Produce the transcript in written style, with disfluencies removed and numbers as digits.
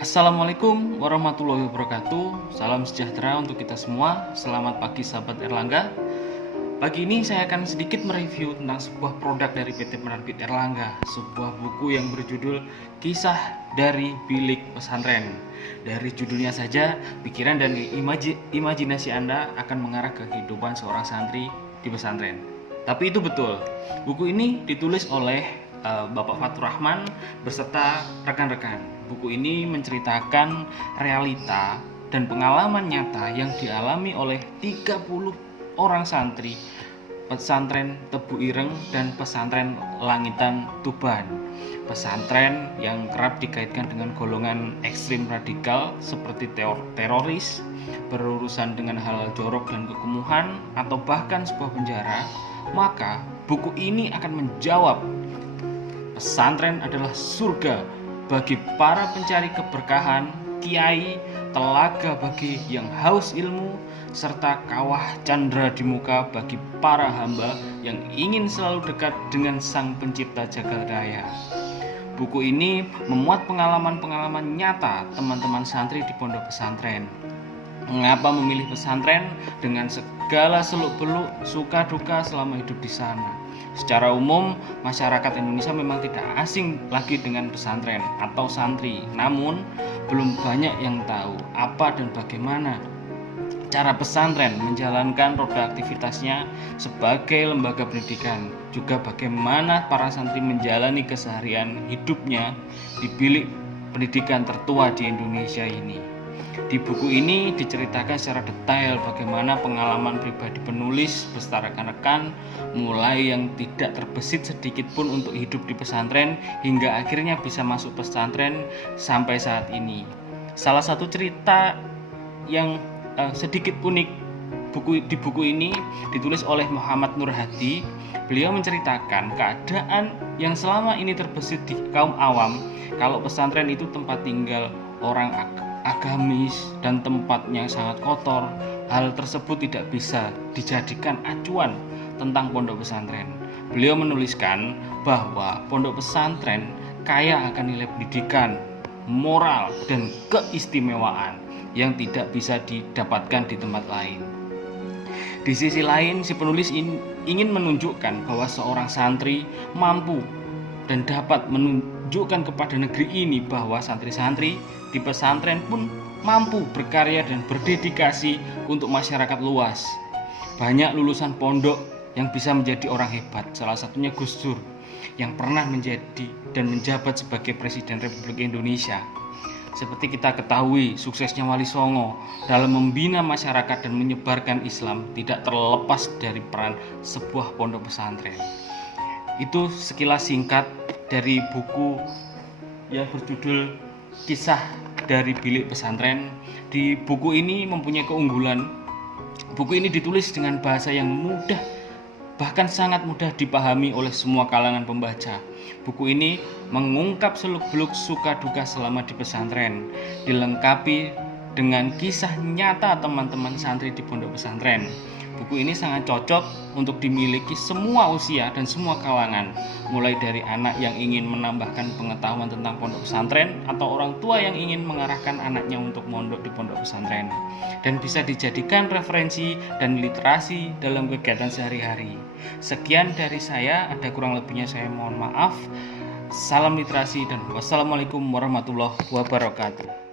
Assalamualaikum warahmatullahi wabarakatuh. Salam sejahtera untuk kita semua. Selamat pagi sahabat Erlangga. Pagi ini saya akan sedikit mereview tentang sebuah produk dari PT Penerbit Erlangga, sebuah buku yang berjudul Kisah dari Bilik Pesantren. Dari judulnya saja, pikiran dan imajinasi Anda akan mengarah ke kehidupan seorang santri di pesantren. Tapi itu betul, buku ini ditulis oleh Bapak Fatur Rahman beserta rekan-rekan. Buku ini menceritakan realita dan pengalaman nyata yang dialami oleh 30 orang santri pesantren Tebu Ireng dan pesantren Langitan Tuban. Pesantren yang kerap dikaitkan dengan golongan ekstrim radikal seperti teroris, berurusan dengan hal jorok dan kekumuhan, atau bahkan sebuah penjara. Maka buku ini akan menjawab, pesantren adalah surga bagi para pencari keberkahan, kiai, telaga bagi yang haus ilmu, serta kawah candra di muka bagi para hamba yang ingin selalu dekat dengan Sang Pencipta Jagat Raya. Buku ini memuat pengalaman-pengalaman nyata teman-teman santri di pondok pesantren. Mengapa memilih pesantren dengan segala seluk-beluk suka duka selama hidup di sana. Secara umum, masyarakat Indonesia memang tidak asing lagi dengan pesantren atau santri. Namun, belum banyak yang tahu apa dan bagaimana cara pesantren menjalankan roda aktivitasnya sebagai lembaga pendidikan. Juga bagaimana para santri menjalani keseharian hidupnya di bilik pendidikan tertua di Indonesia ini. Di buku ini diceritakan secara detail bagaimana pengalaman pribadi penulis beserta rekan-rekan, mulai yang tidak terbesit sedikit pun untuk hidup di pesantren hingga akhirnya bisa masuk pesantren sampai saat ini. Salah satu cerita yang sedikit unik di buku ini ditulis oleh Muhammad Nur Hadi. Beliau menceritakan keadaan yang selama ini terbesit di kaum awam kalau pesantren itu tempat tinggal orang agamis dan tempatnya sangat kotor. Hal tersebut tidak bisa dijadikan acuan tentang pondok pesantren. Beliau menuliskan bahwa pondok pesantren kaya akan nilai pendidikan, moral, dan keistimewaan yang tidak bisa didapatkan di tempat lain. Di sisi lain, si penulis ingin menunjukkan bahwa seorang santri mampu dan dapat menunjukkan kepada negeri ini bahwa santri-santri di pesantren pun mampu berkarya dan berdedikasi untuk masyarakat luas. Banyak lulusan pondok yang bisa menjadi orang hebat, salah satunya Gus Dur yang pernah menjadi dan menjabat sebagai Presiden Republik Indonesia. Seperti kita ketahui, suksesnya Wali Songo dalam membina masyarakat dan menyebarkan Islam tidak terlepas dari peran sebuah pondok pesantren. Itu sekilas singkat dari buku yang berjudul Kisah dari Bilik Pesantren. Di buku ini mempunyai keunggulan, buku ini ditulis dengan bahasa yang mudah, bahkan sangat mudah dipahami oleh semua kalangan pembaca. Buku ini mengungkap seluk-beluk suka duka selama di pesantren, dilengkapi dengan kisah nyata teman-teman santri di pondok pesantren. Buku ini sangat cocok untuk dimiliki semua usia dan semua kalangan, mulai dari anak yang ingin menambahkan pengetahuan tentang pondok pesantren atau orang tua yang ingin mengarahkan anaknya untuk mondok di pondok pesantren, dan bisa dijadikan referensi dan literasi dalam kegiatan sehari-hari. Sekian dari saya, ada kurang lebihnya saya mohon maaf. Salam literasi dan wassalamualaikum warahmatullahi wabarakatuh.